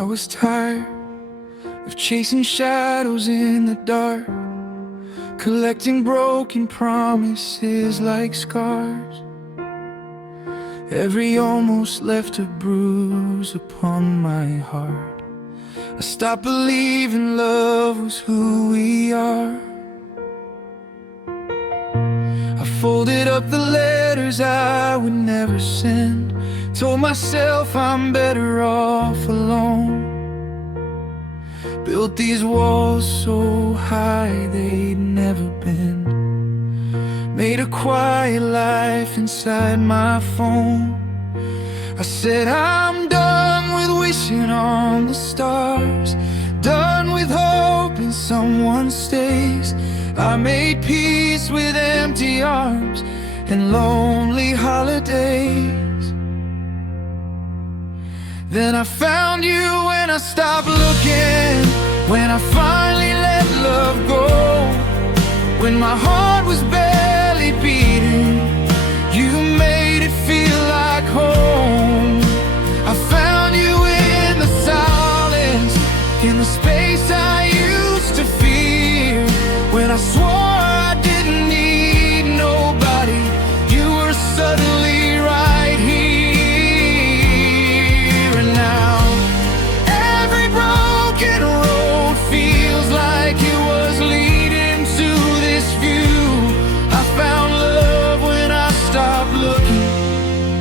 I was tired of chasing shadows in the dark, collecting broken promises like scars. Every almost left a bruise upon my heart. I stopped believing love was who we are. I folded up the letters I would never send, told myself I'm better off alone. Built these walls so high they'd never bend, made a quiet life inside my phone. I said I'm done with wishing on the stars, done with hoping someone stays. I made peace with empty arms and lonely holidays. Then I found you when I stopped looking, when I finally let love go, when my heart was barely beating. You made it feel like home. I found you in the silence, in the space I used to fear. When I swore I didn't need nobody, you were suddenly right here. And now every broken road feels like it was leading to this view. I found love when I stopped looking,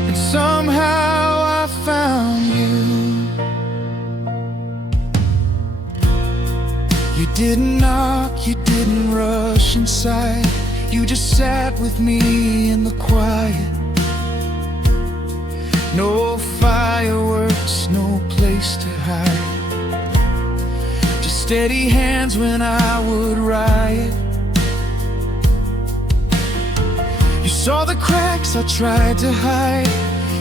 and somehow I found you. You didn't knock, you didn't rush inside, you just sat with me in the quiet. No fireworks, no place to hide, just steady hands when I would riot. You saw the cracks I tried to hide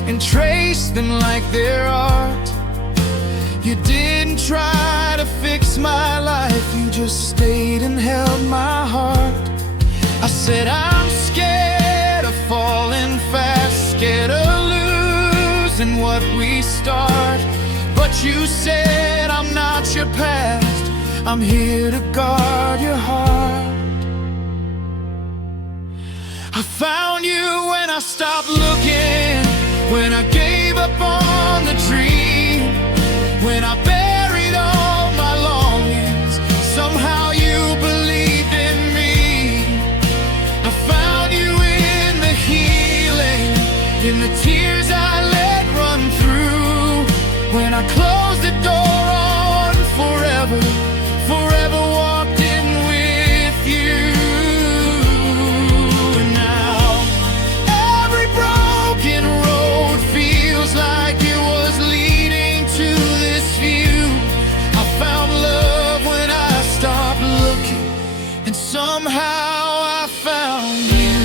and traced them like their art. You didn't try to fix my life, you just stayed and held my heart. I said I'm scared of falling fast, scared of losing what we start. But you said I'm not your past, I'm here to guard your heart. I found you when I stopped looking, when I gave up on the dream, when I buried all my longings. Somehow you believed in me. I found you in the healing, in the tears I let run through, when I closed the door on forever, forever walked in with you. And now every broken road feels like it was leading to this view. I found love when I stopped looking, and somehow I found you.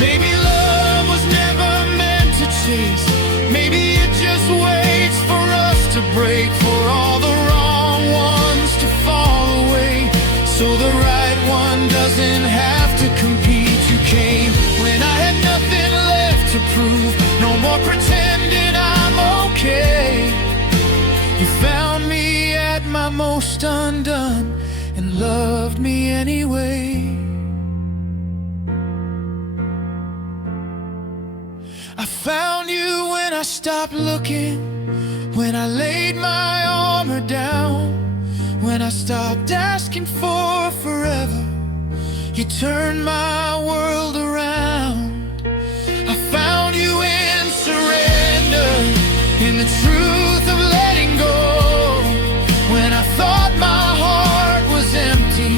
Maybe love was never meant to chase, maybe it just waits for us to break, for all the wrong ones to fall away, so the right one doesn't have to compete. You came when I had nothing left to prove, no more pretending I'm okay. You found me at my most undone and loved me anyway. I found you when I stopped looking, when I laid my armor down, when I stopped asking for forever. You turned my world around. I found you in surrender, in the truth of letting go, when I thought my heart was empty,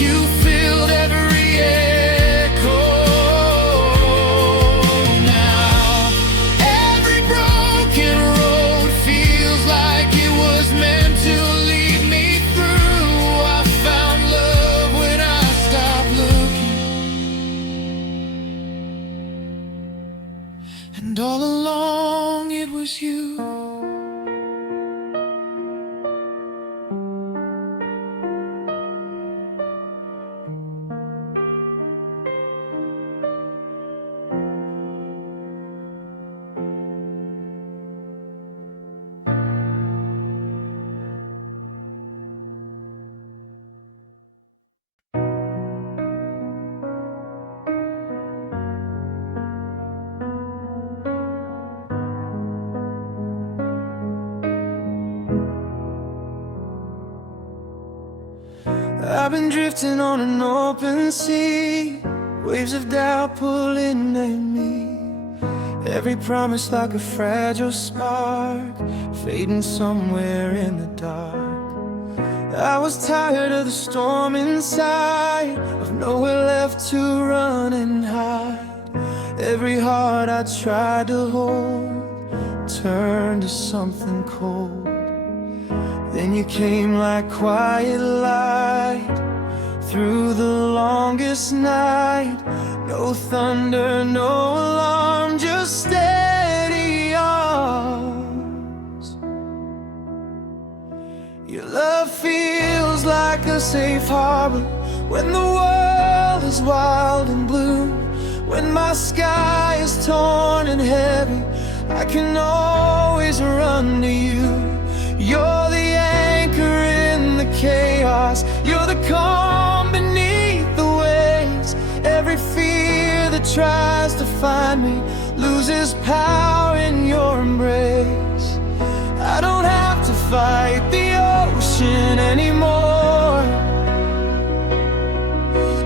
you filled every echo. Now every broken road feels like it was meant to lead me through. I found love when I stopped looking, I've been drifting on an open sea, waves of doubt pulling at me. Every promise like a fragile spark, fading somewhere in the dark. I was tired of the storm inside, of nowhere left to run and hide. Every heart I tried to hold turned to something cold. Then you came like quiet light through the longest night. No thunder, no alarm, just steady arms. Your love feels like a safe harbor when the world is wild and blue. When my sky is torn and heavy, I can always run to you. You're the anchor in the chaos, you're the calm beneath the waves. Every fear that tries to find me loses power in your embrace. I don't have to fight the ocean anymore.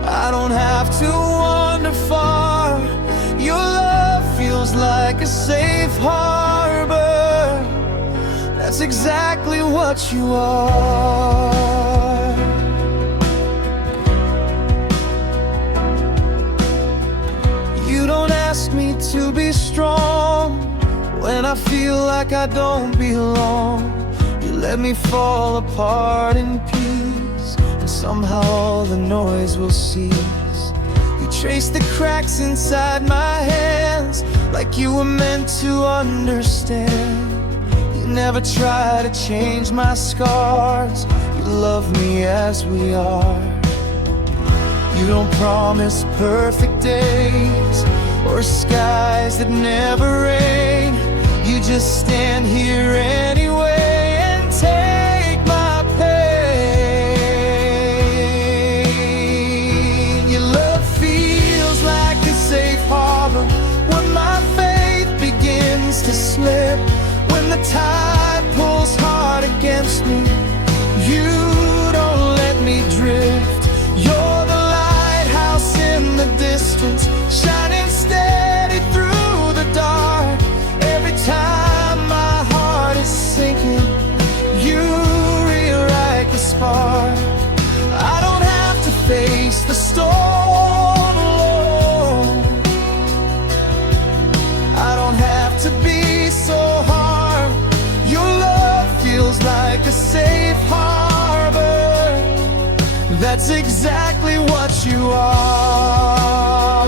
I don't have to wander far. Your love feels like a safe harbor. That's exactly what you are. You don't ask me to be strong when I feel like I don't belong. You let me fall apart in peace, and somehow all the noise will cease. You trace the cracks inside my hands like you were meant to understand. You never try to change my scars. You love me as we are. You don't promise perfect days or skies that never rain. You just stand here anyway and take my pain. Your love feels like a safe harbor when my faith begins to slip. When the tide pulls hard against me, you don't let me drift. You're the lighthouse in the distance, shining steady through the dark. Every time my heart is sinking, you rewrite the spark. I don't have to face the storm alone. I don't have to be so hard. Your love feels like a safe harbor. That's exactly what you are.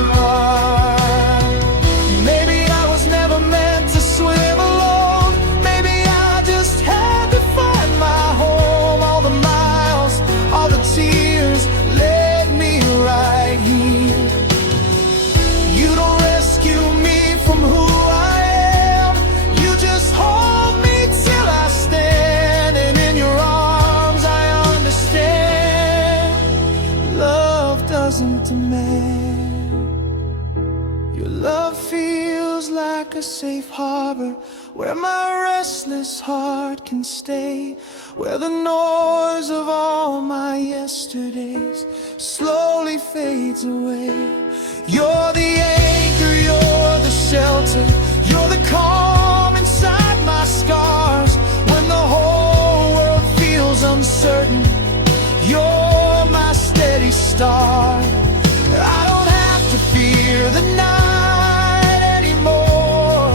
Maybe I was never meant to swim alone. Maybe I just had to find my home. All the miles, all the tears led me right here. You don't rescue me from who I am. You just hold me till I stand, and in your arms I understand. Love doesn't demand. Your love feels like a safe harbor where my restless heart can stay, where the noise of all my yesterdays slowly fades away. You're the anchor, you're the shelter, you're the calm inside my scars. When the whole world feels uncertain, you're my steady star. I don't have to fear the night anymore.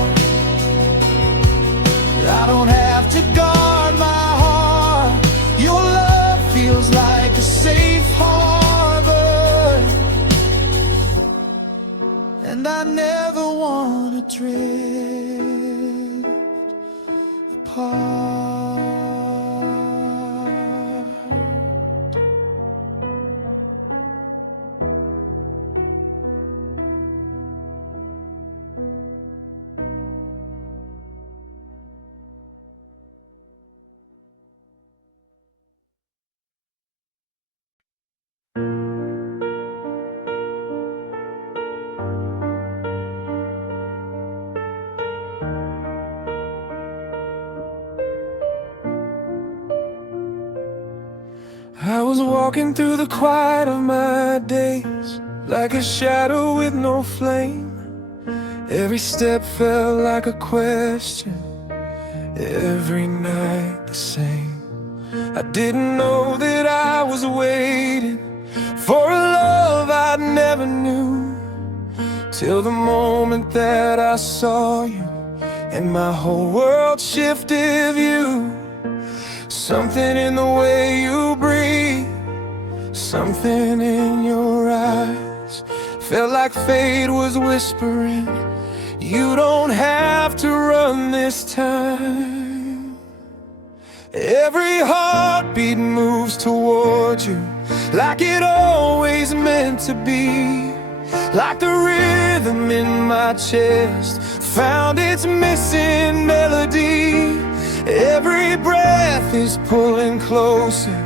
I don't have to guard my heart. Your love feels like a safe harbor, and I never want to drift apart. was walking through the quiet of my days, like a shadow with no flame. Every step felt like a question, every night the same. I didn't know that I was waiting for a love I never knew, till the moment that I saw you and my whole world shifted view. Something in the way you breathe, something in your eyes, felt like fate was whispering, you don't have to run this time. Every heartbeat moves towards you, like it always meant to be. Like the rhythm in my chest found its missing melody. Every breath is pulling closer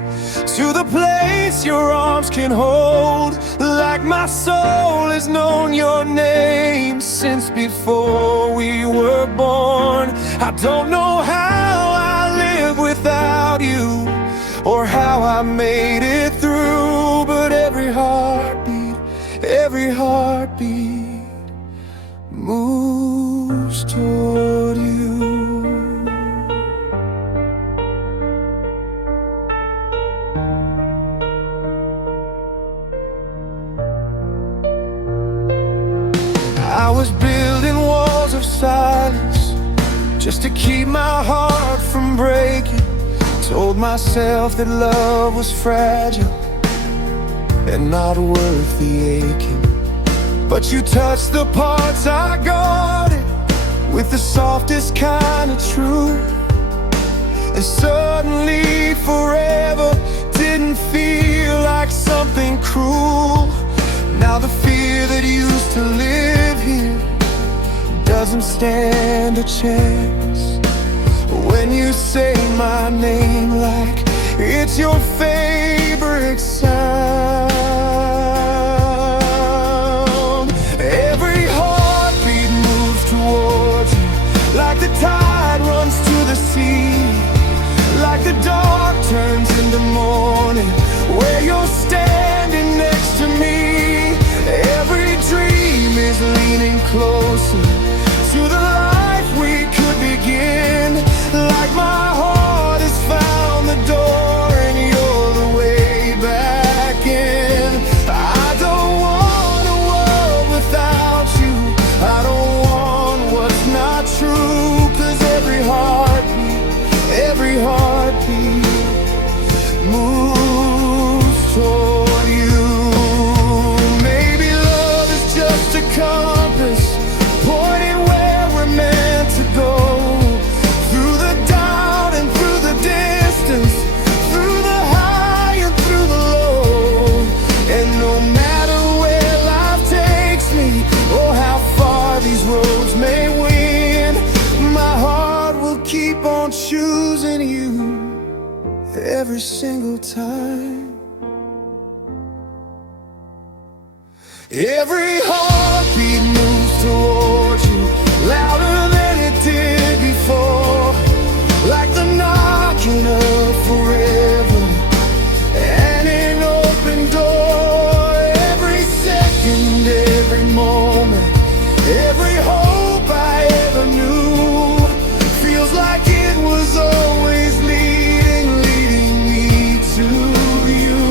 to the place your arms can hold. Like my soul has known your name since before we were born. I don't know how I live without you, or how I made it through, but every heartbeat moves toward you. I was building walls of silence just to keep my heart from breaking. Told myself that love was fragile and not worth the aching. But you touched the parts I guarded with the softest kind of truth, and suddenly forever didn't feel like something cruel. Now the fear that used to live here doesn't stand a chance when you say my name like it's your favorite sound. Every heartbeat moves towards you, like the tide runs to the sea, like the dark turns into morning where you're standing next to me. Every dream is leaning closer to the life we could begin. Like my heart has found the door and you're the way back in. I don't want a world without you, I don't want what's not true. 'Cause every heartbeat moves toward you. Maybe love is just a compass pointing where we're meant to go. Through the doubt and through the distance, through the high and through the low. And no matter where life takes me, or how far these roads may win, my heart will keep on choosing you every single time. Every heartbeat moves towards you, louder than it did before. Like the knocking of forever and an open door. Every second, every moment, every hope I ever knew feels like it was always leading me to you.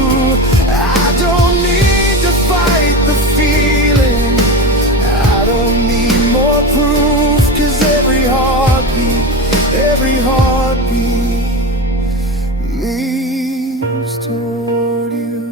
I don't need to fight the feeling, I don't need more proof. 'Cause every heartbeat moves toward you.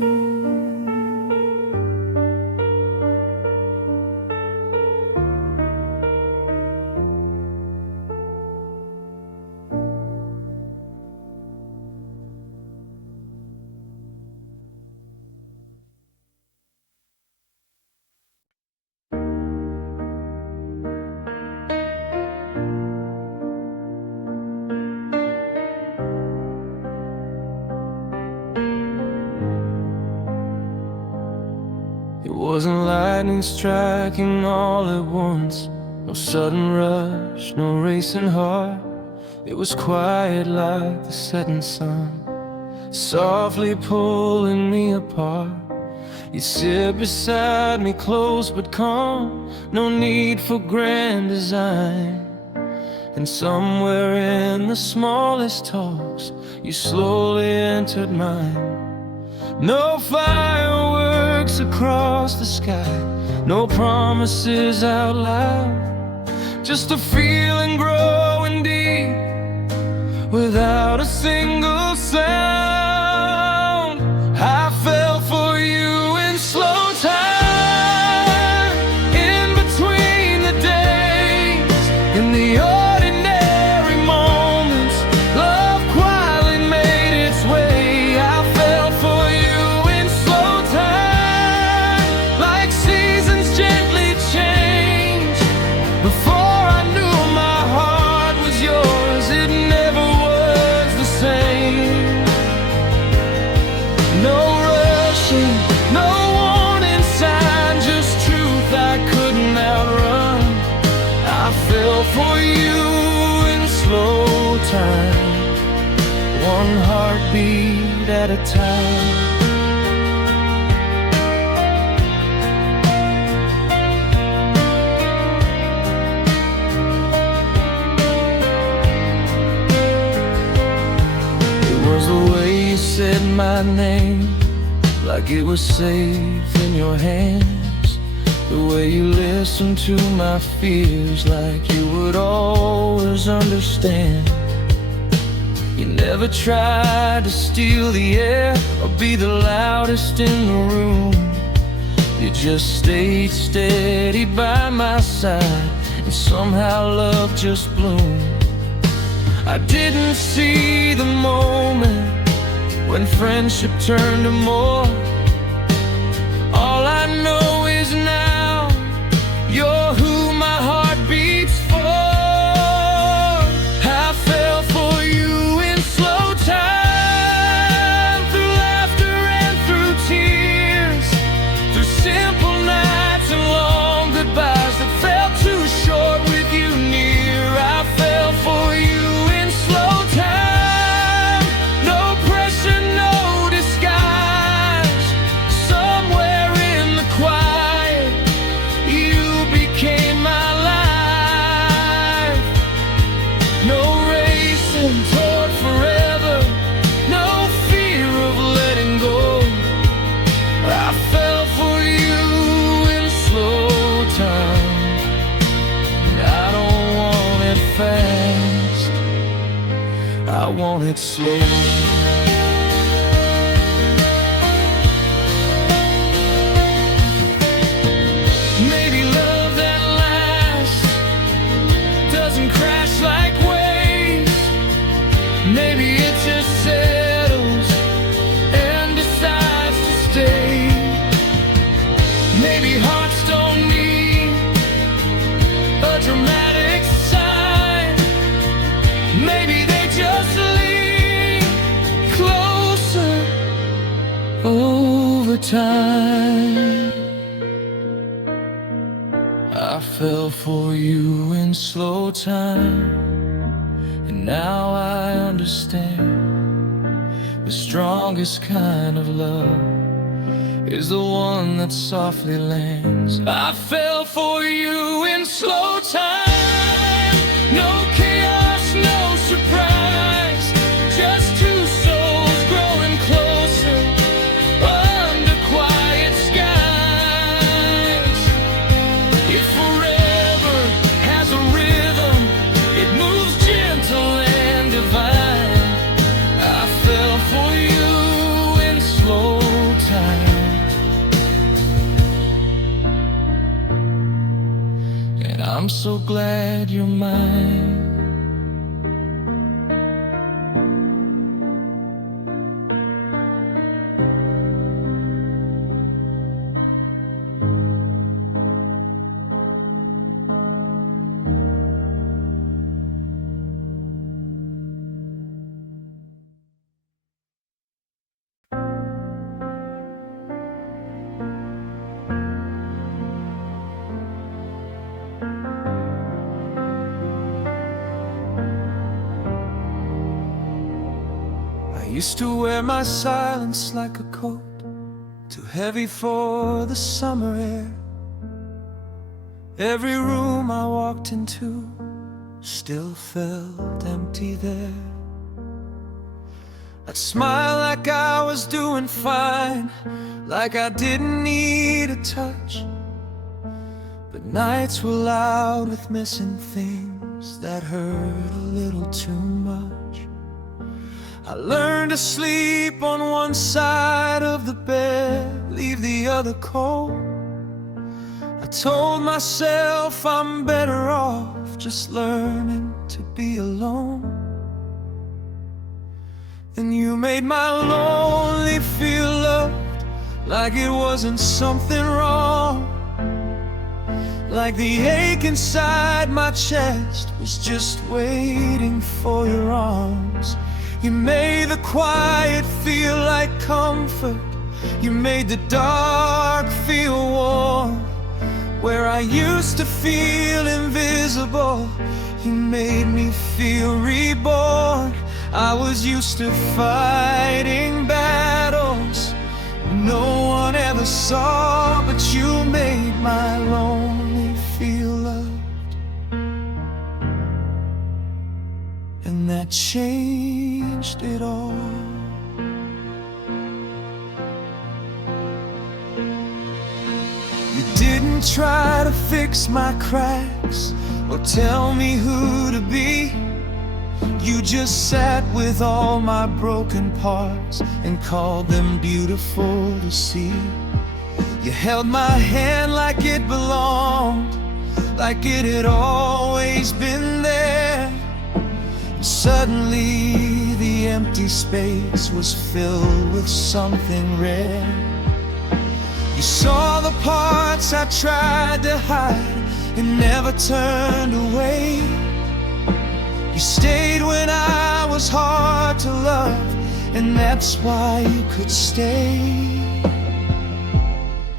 It wasn't lightning striking all at once, no sudden rush, no racing heart. It was quiet like the setting sun, softly pulling me apart. You sit beside me close but calm, no need for grand design. And somewhere in the smallest talks, you slowly entered mine. No fireworks across the sky, no promises out loud, just a feeling growing deep without a single sound. I fell for you in slow time, in between the days, in the ordinary moments, love quietly made its way. I fell for you in slow time, like seasons gently change. Before I knew my heart was yours, it never was the same. No rushing, no warning sign, just truth I couldn't outrun. I fell for you in slow time, one heartbeat at a time. It was the way you said my name, like it was safe in your hands. The way you listened to my fears, like you would always understand. You never tried to steal the air or be the loudest in the room. You just stayed steady by my side, and somehow love just bloomed. I didn't see the moment when friendship turned to more. All I know is now you're who my heart beats for. I fell for you in slow time, through laughter and through tears, through simple nights and long goodbyes that felt too short with you near. I fell for you in slow time, no pressure, no disguise. Somewhere in the quiet, you became my life. No racing toward forever, no fear of letting go. I fell for you in slow time, and I don't want it fast, I want it slow. Maybe love that lasts doesn't crash like waves. Maybe it just settles and decides to stay. Maybe hearts don't need a dramatic sign. Maybe they just lean closer over time. I fell for you in slow time, and now I understand. The strongest kind of love is the one that softly lands. I fell for you in slow time, no chaos, no surprise, just two souls growing closer under quiet skies. If forever has a rhythm, it moves gentle and divine. I fell for you in slow time, and I'm so glad you're mine. used to wear my silence like a coat, too heavy for the summer air. Every room I walked into still felt empty there. I'd smile like I was doing fine, like I didn't need a touch. But nights were loud with missing things that hurt a little too much. I learned to sleep on one side of the bed, leave the other cold. I told myself I'm better off just learning to be alone. And you made my lonely feel loved, like it wasn't something wrong, like the ache inside my chest was just waiting for your arms. You made the quiet feel like comfort, you made the dark feel warm. Where I used to feel invisible, you made me feel reborn. I was used to fighting battles no one ever saw, but you made my lonely feel loved. And that changed it all. You didn't try to fix my cracks or tell me who to be. You just sat with all my broken parts and called them beautiful to see. You held my hand like it belonged, like it had always been there. And suddenly the empty space was filled with something rare. You saw the parts I tried to hide and never turned away. You stayed when I was hard to love, and that's why you could stay.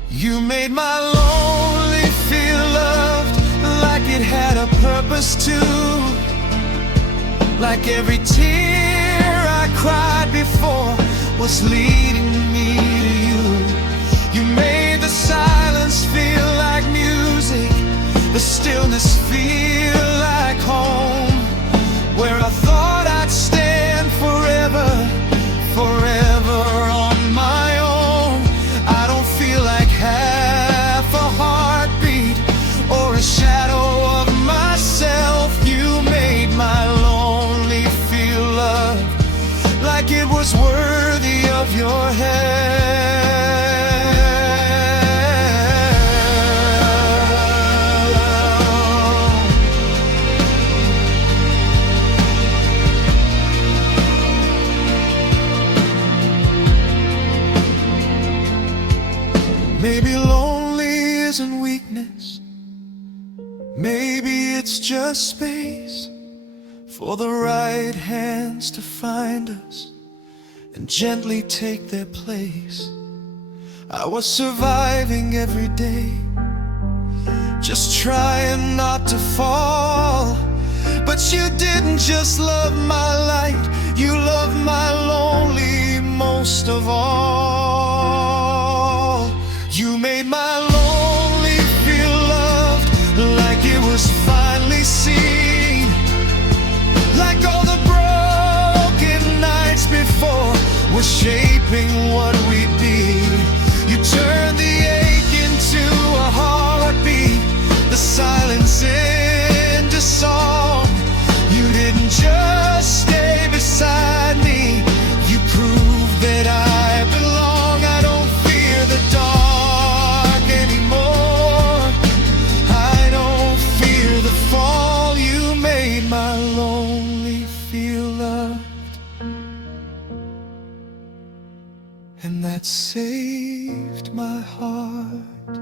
You made my lonely feel loved, like it had a purpose too. Like every tear I cried before was leading me to you. You made the silence feel like music, the stillness feel like home. Where I thought I'd stand forever, forever on my own. I don't feel like half a heartbeat or a shadow of myself. You made my lonely feel loved, like it was worthy of your help. Maybe lonely isn't weakness, maybe it's just space for the right hands to find us and gently take their place. I was surviving every day, just trying not to fall. But you didn't just love my light, you loved my lonely most of all. You made my lonely feel loved, like it was finally seen. Like all the broken nights before were shaping what we'd be. You turned the ache into a heartbeat, the silence into song. You didn't just stay beside me, you proved that I belong. I don't fear the dark anymore, I don't fear the fall. You made my lonely feel loved, and that saved my heart.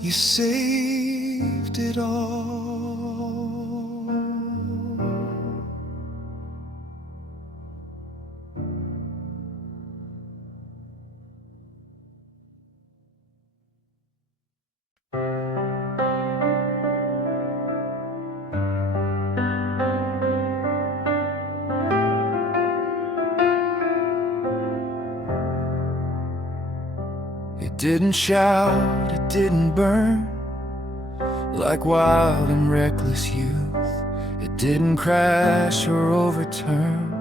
You saved it all. didn't shout, it didn't burn like wild and reckless youth. It didn't crash or overturn,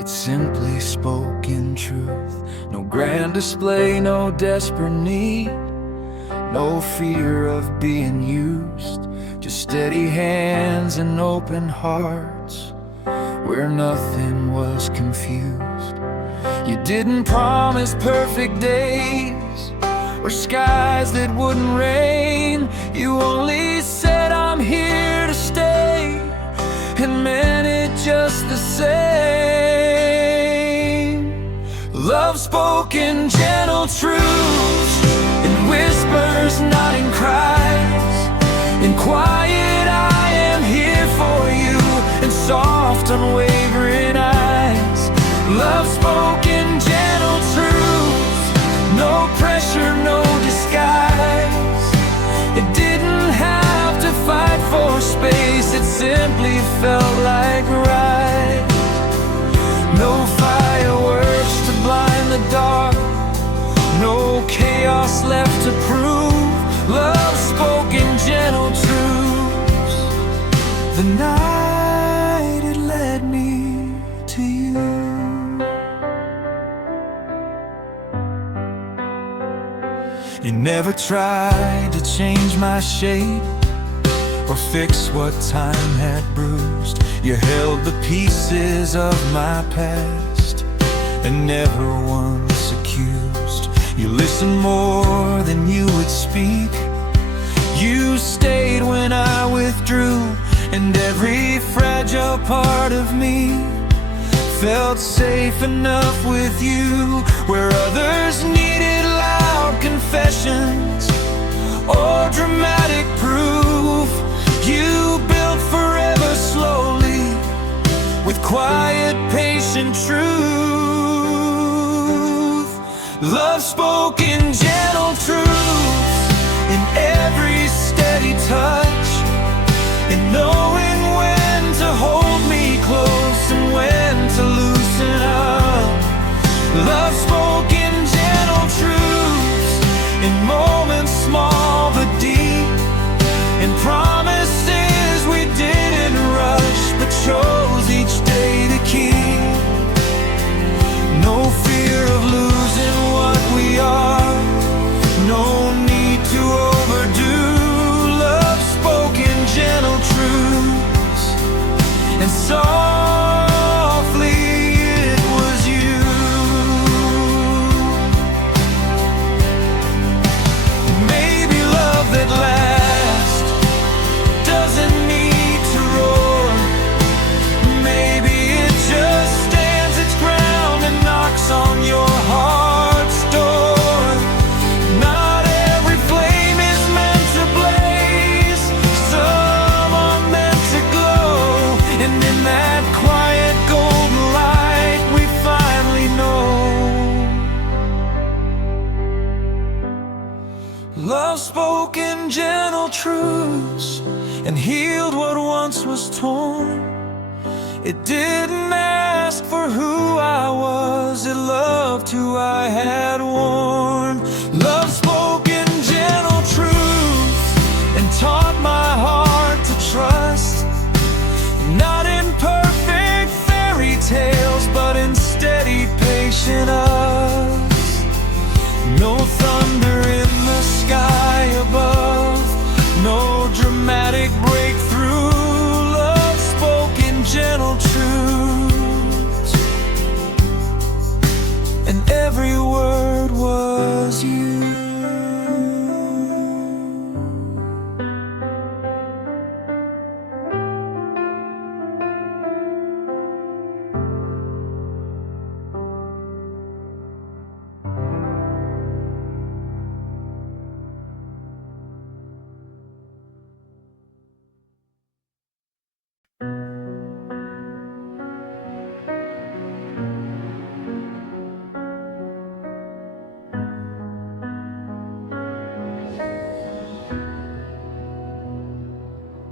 it simply spoke in truth. No grand display, no desperate need, no fear of being used, just steady hands and open hearts where nothing was confused. You didn't promise perfect days or skies that wouldn't rain. You only said, I'm here to stay, and meant it just the same. Love spoke in gentle truths, in whispers, not in cries. In quiet, I am here for you, in soft, unwavering eyes. Love spoke in gentle truths, no pressure, no disguise. It didn't have to fight for space, it simply felt like right. No fireworks to blind the dark, no chaos left to prove. Love spoke in gentle truths. The night it led me to you. You never tried to change my shape or fix what time had bruised. You held the pieces of my past and never once accused. You listened more than you would speak. You stayed when I withdrew, and every fragile part of me felt safe enough with you. Where others needed loud confessions or dramatic proof, you built forever slowly with quiet, patient truth. Love spoke in gentle truths, in every steady touch, in knowing when to hold me close and when to loosen up. Love spoke in gentle truths, in moments small but deep, in promises we didn't rush but chose each day to keep. No fear of losing what we are, no need to overdo. Love spoke in gentle truths, and softly it was you. Maybe love that lasts doesn't need to roar. Maybe it just stands its ground and knocks on your heart's door. Not every flame is meant to blaze, some are meant to glow. And in that quiet golden light we finally know. Love spoke in gentle truths and healed what once was torn. It didn't ask for who I was, it loved who I had worn. Love spoke in gentle truths and taught my heart to trust, not in perfect fairy tales, but in steady, patient us. No thunder in the sky above, no dramatic breakthrough. Love spoke in gentle truths, and every word was you.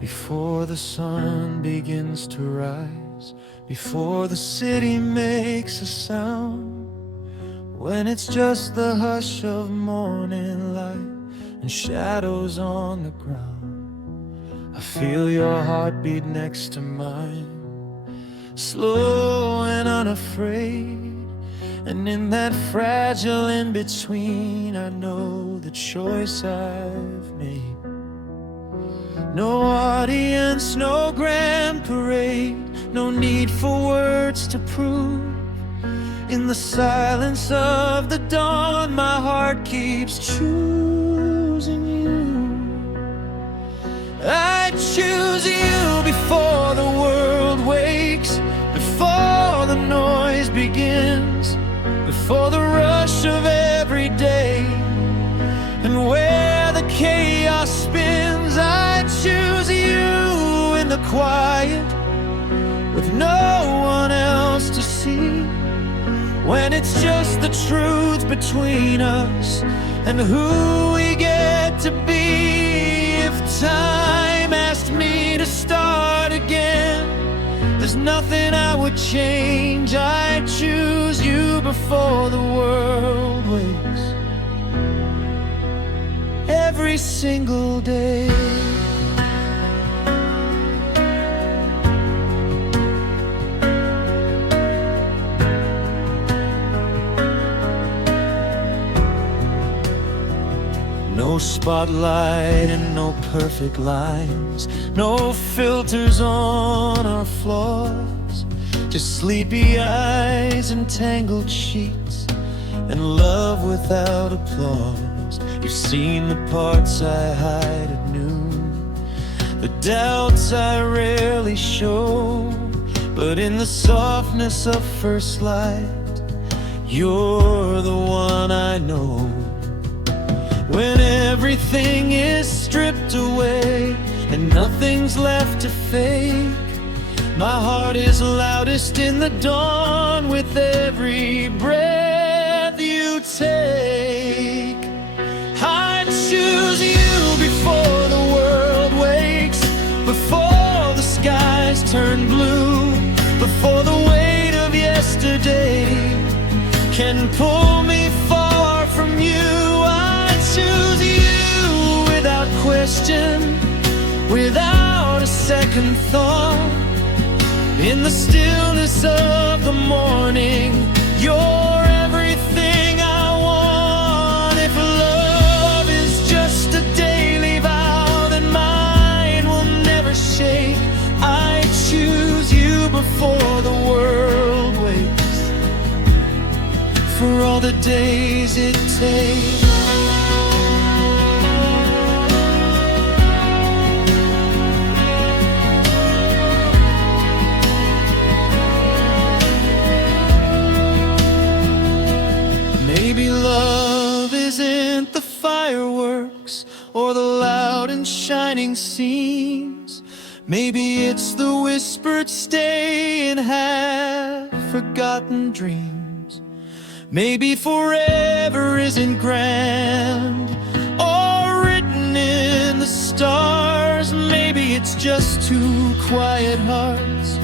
Before the sun begins to rise, before the city makes a sound, when it's just the hush of morning light and shadows on the ground. I feel your heartbeat next to mine, slow and unafraid. And in that fragile in-between, I know the choice I've made. No audience, no grand parade, no need for words to prove. In the silence of the dawn, my heart keeps choosing you. I choose you before the world wakes, before the noise begins, before the rush of every day, and where the chaos spins. I choose you in the quiet, with no one else to see, when it's just the truth between us and who we get to be. If time asked me to start again, there's nothing I would change. I choose you before the world wakes, every single day. No spotlight and no perfect lines, no filters on our flaws, just sleepy eyes and tangled sheets, and love without applause. You've seen the parts I hide at noon, the doubts I rarely show, but in the softness of first light, you're the one I know. When everything is stripped away and nothing's left to fake, my heart is loudest in the dawn with every breath you take. I choose you before the world wakes, before the skies turn blue, before the weight of yesterday can pull me far from you. Choose you without question, without a second thought. In the stillness of the morning, you're everything I want. If love is just a daily vow, then mine will never shake. I choose you before the world wakes, for all the days it takes. Maybe love isn't the fireworks or the loud and shining scenes. Maybe it's the whispered stay in half-forgotten dreams. Maybe forever isn't grand or written in the stars. Maybe it's just two quiet hearts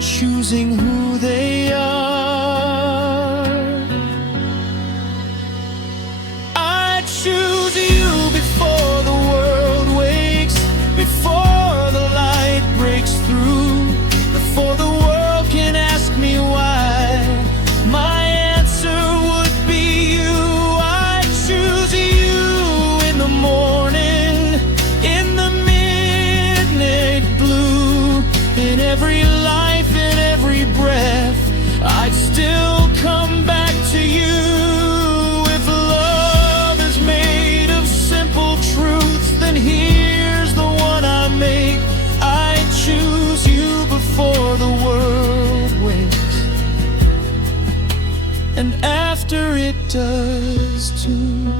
choosing who they are. Choose you before the world wakes, before the light breaks through, before the world can ask me why. My answer would be you. I choose you in the morning, in the midnight blue, in every life, in every breath, I'd still come back to you. Here's the one I make. I choose you before the world wakes, and after it does too.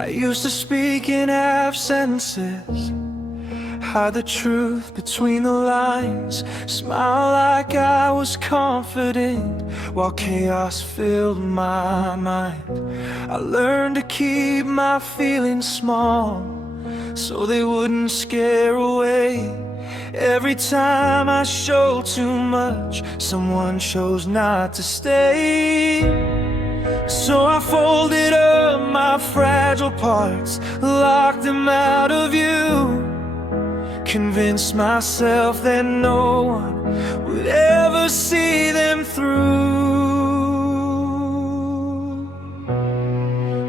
I used to speak in half sentences, hide the truth between the lines, smile like I was confident while chaos filled my mind. I learned to keep my feelings small so they wouldn't scare away. Every time I showed too much, someone chose not to stay. So I folded up my fragile parts, locked them out of view, convinced myself that no one would ever see them through.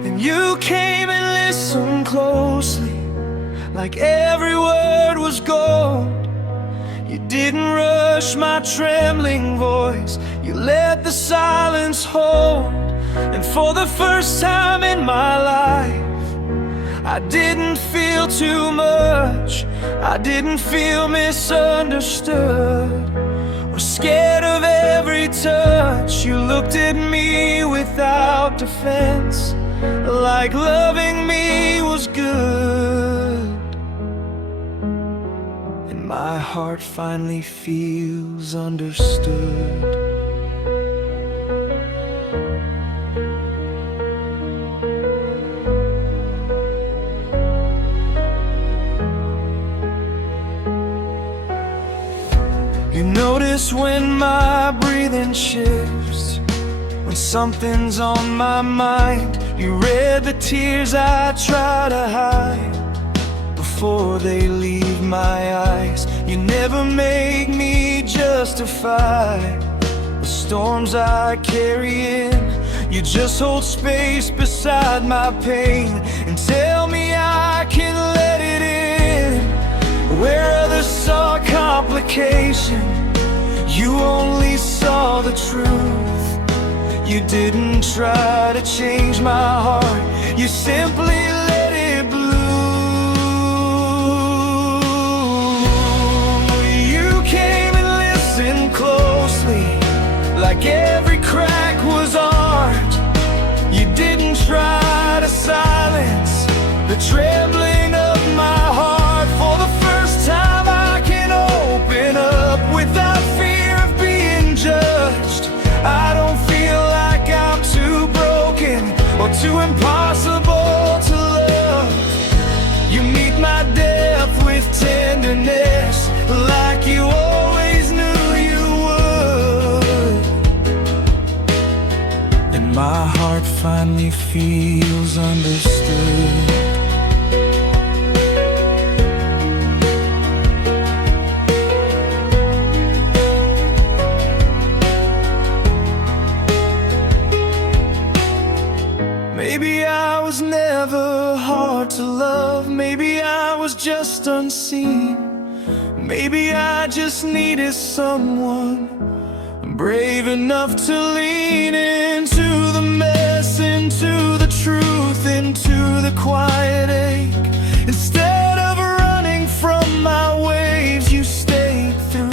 Then you came and listened closely, like every word was gold. You didn't rush my trembling voice, you let the silence hold. And for the first time in my life, I didn't feel too much. I didn't feel misunderstood or scared of every touch. You looked at me without defense, like loving me was good. And my heart finally feels understood. You notice when my breathing shifts, when something's on my mind. You read the tears I try to hide before they leave my eyes. You never make me justify the storms I carry in. You just hold space beside my pain and tell me I can let it in. Where others saw complication, you only saw the truth. You didn't try to change my heart, you simply let it bloom. You came and listened closely, like every crack was art. You didn't try to silence the trembling of my heart. For the first time I can open up without fear of being judged. I don't feel like I'm too broken or too impossible to love. You meet my depth with tenderness, like you always knew you would. And my heart finally feels understood. Maybe I was never hard to love, maybe I was just unseen. Maybe I just needed someone brave enough to lean into the mess, into the truth, into the quiet ache. Instead of running from my waves, you stayed through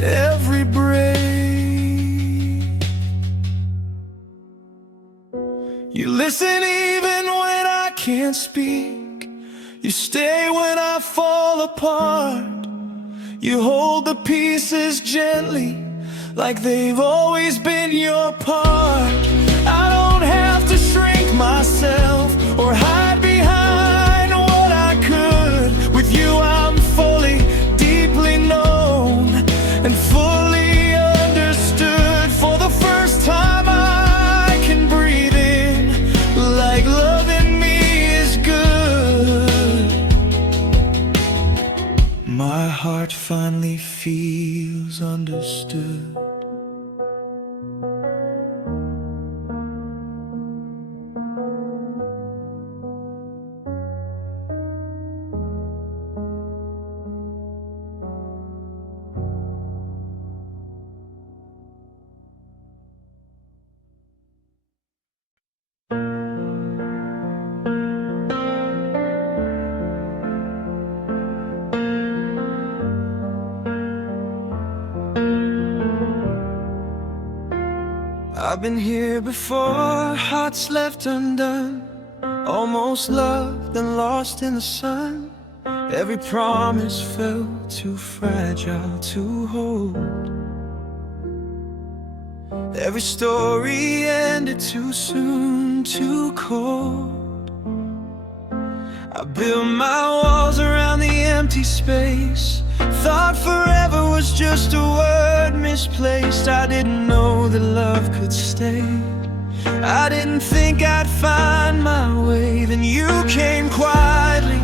every break. You listen even when I can't speak. You stay when I fall apart. You hold the pieces gently, like they've always been your part. I don't have to shrink myself or hide behind what I could. With you I'm fully, deeply known and fully understood. For the first time I can breathe in, like loving me is good. My heart finally feels understood. I've been here before, hearts left undone, almost loved and lost in the sun. Every promise felt too fragile to hold. Every story ended too soon, too cold. I built my walls around the empty space. Thought forever was just a word misplaced. I didn't know that love could stay. I didn't think I'd find my way. Then you came quietly,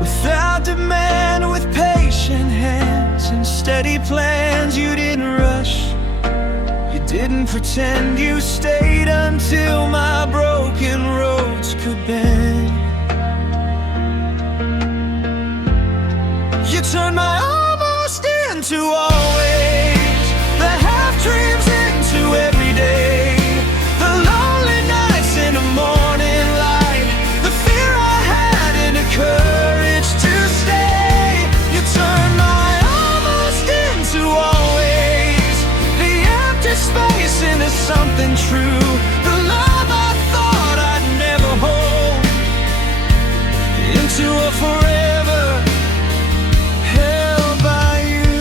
without demand, with patient hands and steady plans. You didn't rush, you didn't pretend. You stayed until my broken roads could bend. You turned my almost into always, the half dreams into every day, the lonely nights into morning light, the fear I had into courage to stay. You turned my almost into always, the empty space into something true, the love I thought I'd never hold, into a forever held by you.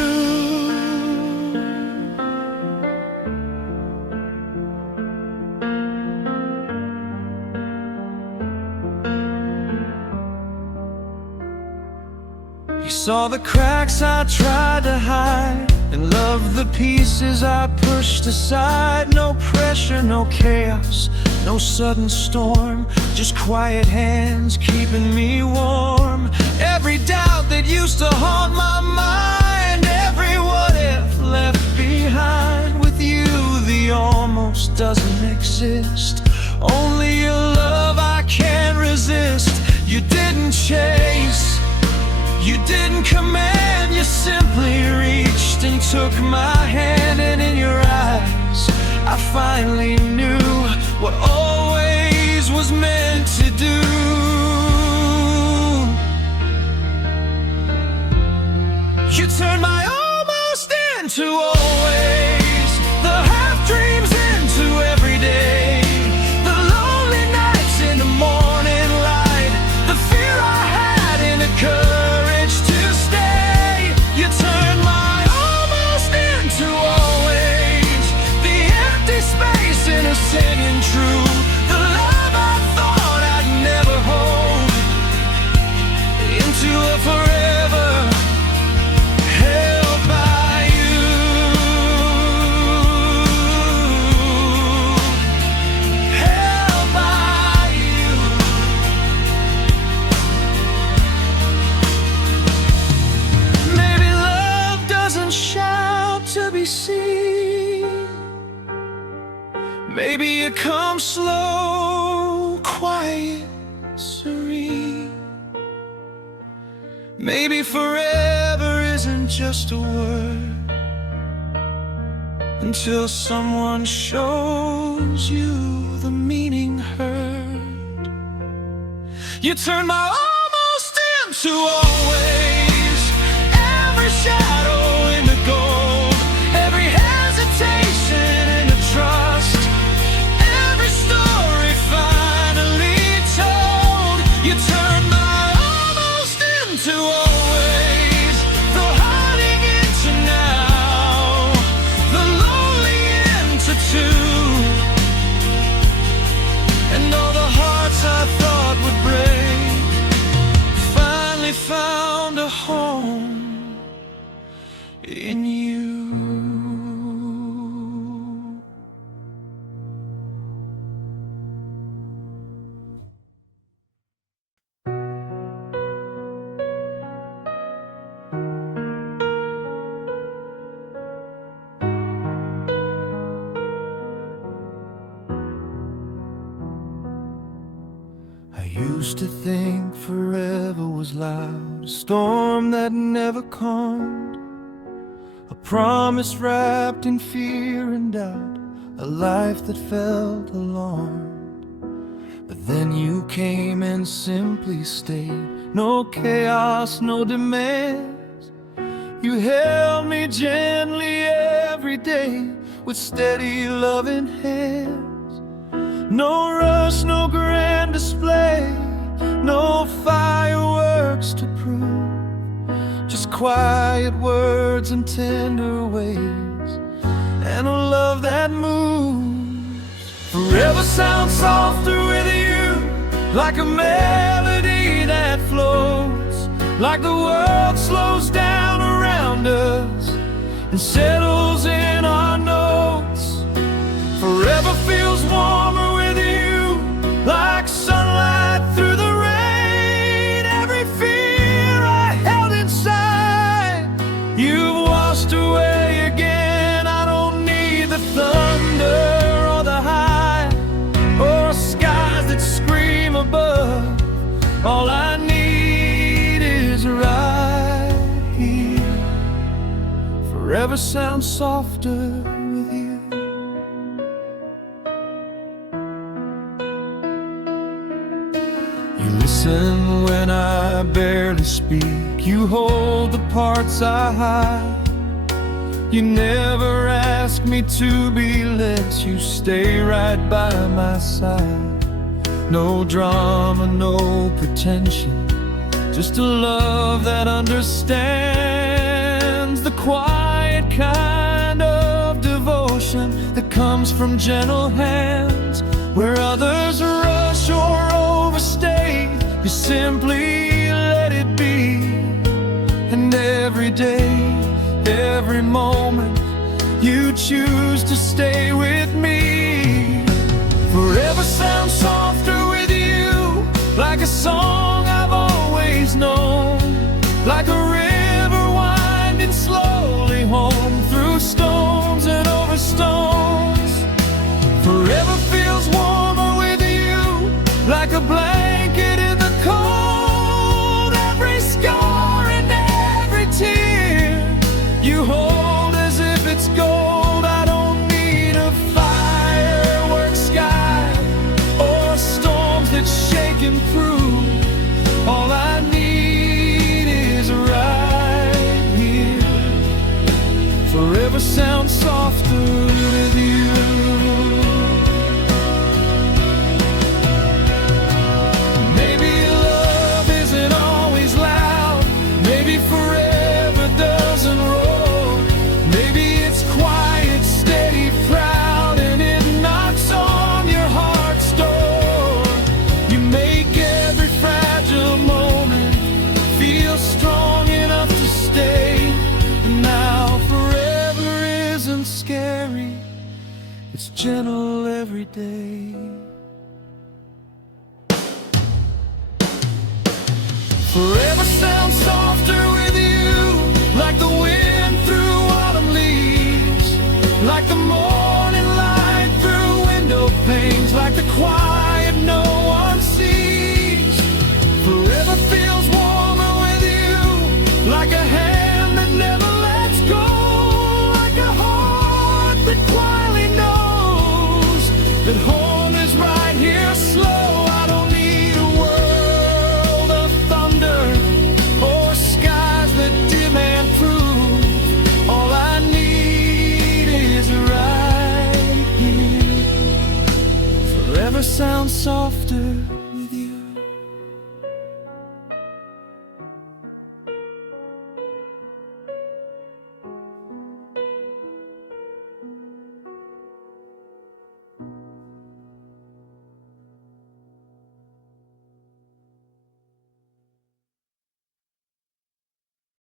You saw the cracks I tried to hide, and loved the pieces I pushed aside. No pressure, no chaos, no sudden storm, just quiet hands keeping me warm. Every doubt that used to haunt my mind, every what if left behind. With you the almost doesn't exist, only your love I can't resist. You didn't chase, you didn't command, you simply reached and took my hand. And in your eyes I finally knew what always was meant to do. You turned my almost into always, the half dreams into every day, the lonely nights into morning light, the fear I had into courage to stay. You turned my almost into always, the empty space into singing true, the love I thought I'd never hold, into a forever held by you. Held by you. Maybe love doesn't shout to be seen, maybe it comes slow, quiet, serene. Maybe forever isn't just a word, until someone shows you the meaning heard. You turn my almost into always, every shadow into gold, every hesitation into trust, every story finally told. You turn my almost into always, the hiding into now, the lonely into two, and all the hearts I thought would break finally found a home in you. I used to think forever was loud, a storm that never calmed, a promise wrapped in fear and doubt, a life that felt alarmed. But then you came and simply stayed, no chaos, no demands. You held me gently every day with steady loving hands. No rush, no grand display, no fireworks to prove, just quiet words and tender ways, and a love that moves. Forever sounds softer with you, like a melody that flows, like the world slows down around us and settles in our notes. Forever feels warmer with you, like sunlight through the rain. Every fear I held inside, you've washed away again. I don't need the thunder or the high, or skies that scream above. All I need is right here. Forever sounds softer with you. You listen when I barely speak, you hold the parts I hide. You never ask me to be less, you stay right by my side. No drama, no pretension, just a love that understands, the quiet kind of devotion that comes from gentle hands. Where others rush or overstay, you simply let it be. And every day, every moment, you choose to stay with me. Forever sounds softer with you, like a song I've always known, like a river winding slowly home through stones and over stones. Forever feels warmer with you, like a blanket in the cold. Every scar and every tear you hold as if it's gold. I don't need a fireworks sky or storms that shake and prove. All I need is right here. Forever sounds softer with you. Maybe love isn't always loud, maybe forever doesn't roar. Maybe it's quiet, steady, proud, and it knocks on your heart's door. You make every fragile moment feel strong enough to stay. And now forever isn't scary, it's gentle every day. Forever sounds softer with you, like the wind through autumn leaves, like the morning light through window panes, like the quiet no one sees. Forever feels warmer with you, like a hand that never lets go, like a heart that quietly knows that home is right here slow. I don't need a world of thunder or skies that dim and prove. All I need is right here. Forever sounds softer